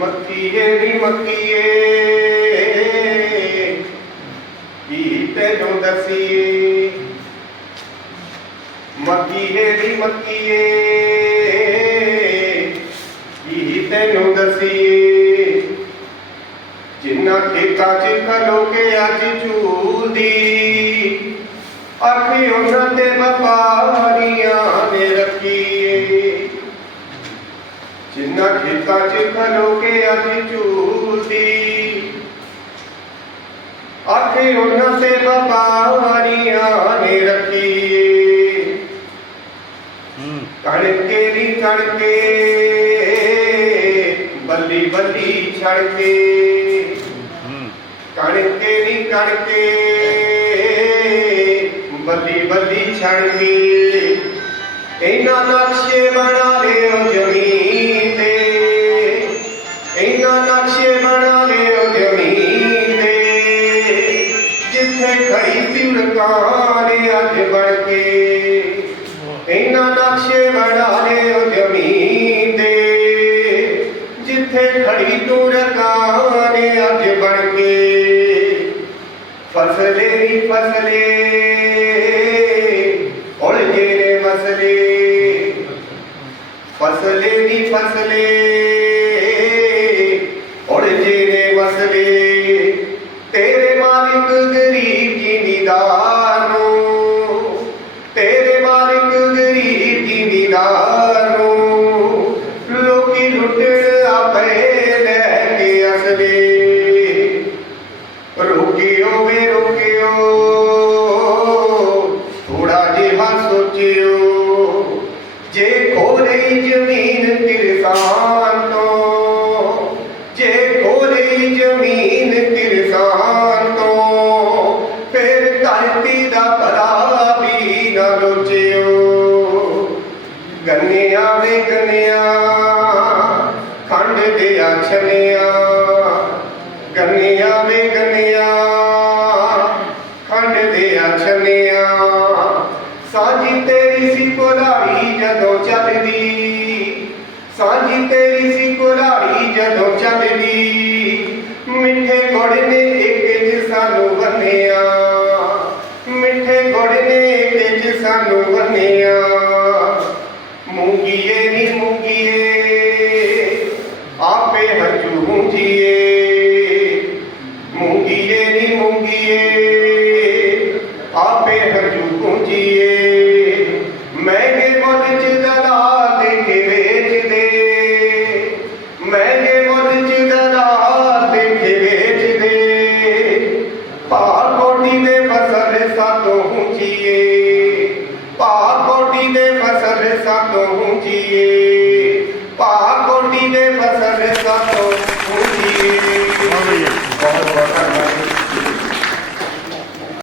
ਮੱਕੀਏ ਨੀ ਮੱਕੀਏ। ਕੀ ਤੈਨੂੰ ਦਸੀਏ? ਮੱਕੀਏ ਨੀ ਮੱਕੀਏ। ਕੀ ਤੈਨੂੰ ਦਸੀਏ? ਜਿੰਨਾ ਖੇਤਾਂ 'ਚ ਖਲੋਕੇ ਅੱਜ ਝੂਲਦੀ ਅੱਖੀ ਉਹਨਾਂ ਤੇ ਵਪਾਰੀਆਂ ਜਿੰਨਾ ਖੇਤਾਂ 'ਚ ਖਲੋਕੇ ਅੱਜ ਝੂਲਦੀ ਅੱਖੀ ਉਹਨਾਂ ਤੇ ਵਪਾਰੀਆਂ ਨੇ ਰੱਖੀਏ। ਹੂੰ। ਕਣਕੇ ਨੀ ਕਣਕੇ ਬੱਲੀ ਬੱਲੀ ਛੜ ਕੇ ਕਣਕੇ ਨੀ ਕਣਕੇ ਬੱਲੀ ਬੱਲੀ ਛੜ ਕੇ ਇਹਨਾਂ ਨਕਸ਼ੇ ਬਣਾ ਲਿਓ ਜ਼ਮੀਨ ਦੇ ਇਹਨਾਂ ਨਕਸ਼ੇ ਬਣਾ ਲਿਓ ਜ਼ਮੀਨ ਦੇ ਜਿੱਥੇ ਖੜੀ ਤਿਲਕਾਂ ਨੇ ਅੱਜ ਬਣ ਕੇ। ਇਹਨਾਂ ਨਕਸ਼ੇ ਬਣਾ ਲਿਓ ਜ਼ਮੀਨ ਦੇ ਜਿੱਥੇ ਖੜੀ ਤੂੰ ਨੇ ਅੱਜ ਬਣ ਕੇ। ਫਸਲੇ ਨੀ ਫਸਲੇ ਫਸਲੇ ਨੀ ਫਸਲੇ ਉਲਝੇ ਨੇ ਮਸਲੇ ਤੇਰੇ ਮਾਲਿਕ ਗਰੀਬ ਜ਼ਿਮੀਦਾਰ ਨੂੰ ਤੇਰੇ ਮਾਲਿਕ ਗਰੀਬ ਜ਼ਿਮੀਦਾਰ ਨੂੰ ਲੋਕੀ ਲੁੱਟਣ ਆਪੇ ਲੈ ਕੇ ਅਸਲੇ। ਰੁਕਿਓ ਵੇ, ਰੁਕਿਓ ਥੋੜਾ ਜਿਹਾ ਸੋਚਿਓ, ਜੇ ਖੋ ਲਈ ਜ਼ਮੀਨ ਕਿਰਸਾਨ ਤੋਂ, ਜੇ ਖੋ ਲਈ ਜ਼ਮੀਨ ਕਿਰਸਾਨ ਤੋਂ, ਫਿਰ ਧਰਤੀ ਦਾ ਭਲਾ ਵੀ ਨਾ ਲੋਚਿਓ ਗੰਨਿਆ ਵੇ ਗੰਨਿਆ, ਖੰਡ ਦੇ ਛਨਿਆ ਗੰਨਿਆ ਵੇ ਗੰਨਿਆ ਖੰਡ ਦੇ ਛਨਿਆ ਸਾਂਝੀ ਤੇਰੀ ਸੀ ਕੋਲਾੜੀ ਜਦੋਂ ਚੱਲਦੀ। ਸਾਂਝੀ ਤੇਰੀ ਸੀ ਕੋਲਾੜੀ ਜਦੋਂ ਚੱਲਦੀ। ਮਿੱਠੇ ਗੁੜ ਨੇ ਇੱਕ ਚ ਸਾਨੂੰ ਬੰਨਿਆ ਮਿੱਠੇ ਗੁੜ ਨੇ ਇੱਕ ਚ ਸਾਨੂੰ ਬੰਨਿਆ ਫਸਲ ਸਾਤੋਂ ਹੁੰਜੀਏ ਭਾਰ ਕੋਟੀ ਦੇ ਫਸਲ ਸਾਤੋਂ ਹੁੰਜੀਏ